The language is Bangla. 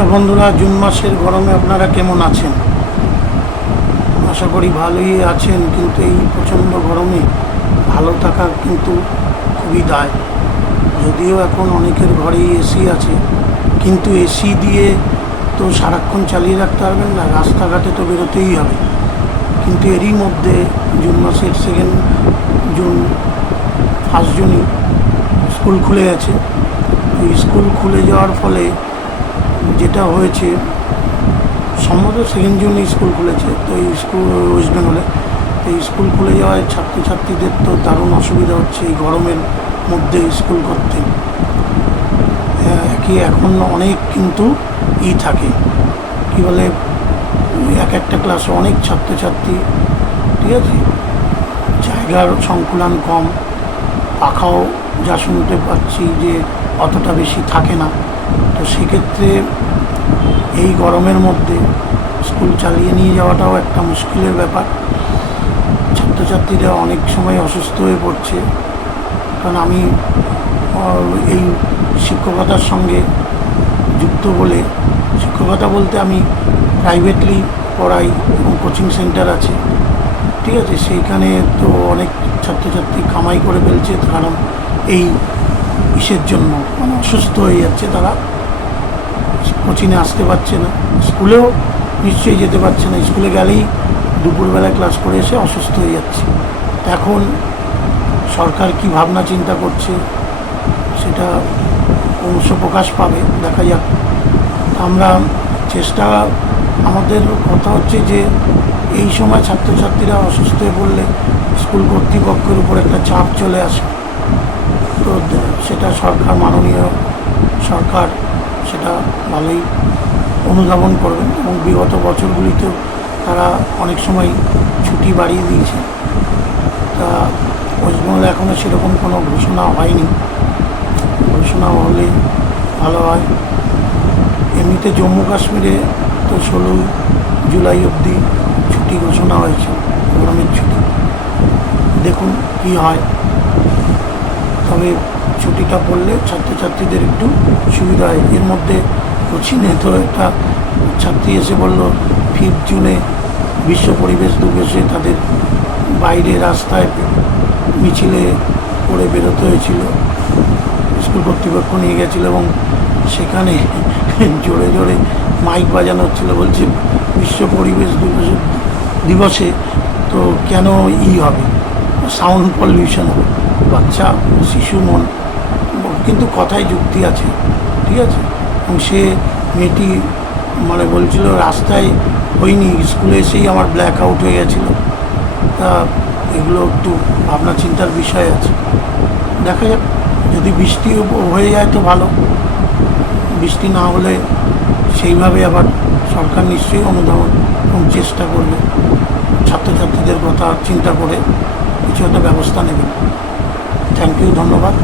নমস্কার বন্ধুরা, জুন মাসের গরমে আপনারা কেমন আছেন? আশা করি ভালোই আছেন, কিন্তু এই প্রচণ্ড গরমে ভালো থাকা কিন্তু খুবই দায়। যদিও এখন অনেকের ঘরেই এসি আছে, কিন্তু এসি দিয়ে তো সারাক্ষণ চালিয়ে রাখতে পারবেন না, রাস্তাঘাটে তো বেরোতেই হবে। কিন্তু এরই মধ্যে জুন মাসের সেকেন্ড জুন ফার্স্ট জুনই স্কুল খুলে গেছে। স্কুল খুলে যাওয়ার ফলে যেটা হয়েছে, সম্ভবত সেকেন্ড জুনে স্কুল খুলেছে, তো এই স্কুল, ওয়েস্ট বেঙ্গলে। এই স্কুল খুলে যাওয়ায় ছাত্রছাত্রীদের তো দারুণ অসুবিধা হচ্ছে এই গরমের মধ্যে স্কুল করতে। কি এখন অনেক কিন্তু ই থাকে। কি বলে, এক একটা ক্লাসে অনেক ছাত্রছাত্রী, ঠিক আছে? জায়গার সংকুলান কম, পাখাও যা শুনতে পাচ্ছি যে অতটা বেশি থাকে না। তো সেক্ষেত্রে এই গরমের মধ্যে স্কুল চালিয়ে নিয়ে যাওয়াটাও একটা মুশকিলের ব্যাপার। ছাত্রছাত্রীরা অনেক সময় অসুস্থ হয়ে পড়ছে। কারণ আমি এই শিক্ষকতার সঙ্গে যুক্ত বলে, শিক্ষকতা বলতে আমি প্রাইভেটলি পড়াই এবং কোচিং সেন্টার আছে। ঠিক আছে? সেইখানে তো অনেক ছাত্রছাত্রী কামাই করে ফেলছে। কারণ এই ইসের জন্য? মানে অসুস্থ হয়ে যাচ্ছে তারা। কোচিংয়ে আসতে পারছে না। স্কুলেও নিশ্চয়ই যেতে পারছে না। স্কুলে গেলেই দুপুরবেলা ক্লাস করে এসে অসুস্থ হয়ে যাচ্ছে। এখন সরকার কি ভাবনা চিন্তা করছে, সেটা ক্রমশ প্রকাশ পাবে। দেখা যাক। আমরা চেষ্টা, আমাদের কথা হচ্ছে যে, এই সময় ছাত্রছাত্রীরা অসুস্থ হয়ে পড়লে স্কুল কর্তৃপক্ষের উপর একটা চাপ চলে আসে। তো সেটা সরকার মাননীয় সরকার সেটা ভালোই অনুধাবন করবেন এবং বিগত বছরগুলিতেও তারা অনেক সময় ছুটি বাড়িয়ে দিয়েছে। তা ওয়েস্টবেঙ্গলে এখনও সেরকম কোনো ঘোষণা হয়নি। ঘোষণা হলে ভালো হয়। এমনিতে জম্মু কাশ্মীরে তো ষোলোই জুলাই অবধি ছুটি ঘোষণা হয়েছে, গরমের ছুটি। দেখুন কী হয়। তবে ছুটিটা পড়লে ছাত্রছাত্রীদের একটু সুবিধা হয়। এর মধ্যে কোচিনে তো একটা ছাত্রী এসে বলল, ফিফথ জুনে বিশ্ব পরিবেশ দিবসে তাদের বাইরে রাস্তায় মিছিলে করে বেরোতে হয়েছিল। স্কুল কর্তৃপক্ষ নিয়ে গেছিল এবং সেখানে জোরে জোরে মাইক বাজানো হচ্ছিল। বলছে, বিশ্ব পরিবেশ দিবস, দিবসে তো কেন ই হবে? সাউন্ড পলিউশন হবে। বাচ্চা, শিশু মন, কিন্তু কথায় যুক্তি আছে, ঠিক আছে? এবং সে মেয়েটি মানে বলছিল, রাস্তায় হয়নি, স্কুলে এসেই আমার ব্ল্যাক আউট হয়ে গেছিল। তা এগুলো একটু ভাবনা চিন্তার বিষয় আছে। দেখা যাক, যদি বৃষ্টি হয়ে যায় তো ভালো। বৃষ্টি না হলে সেইভাবে আবার সরকার নিশ্চয়ই অনুধাবন এবং চেষ্টা করবে। ছাত্রছাত্রীদের কথা চিন্তা করে কিছু একটা ব্যবস্থা নেবে। থ্যাংক ইউ ধন্যবাদ।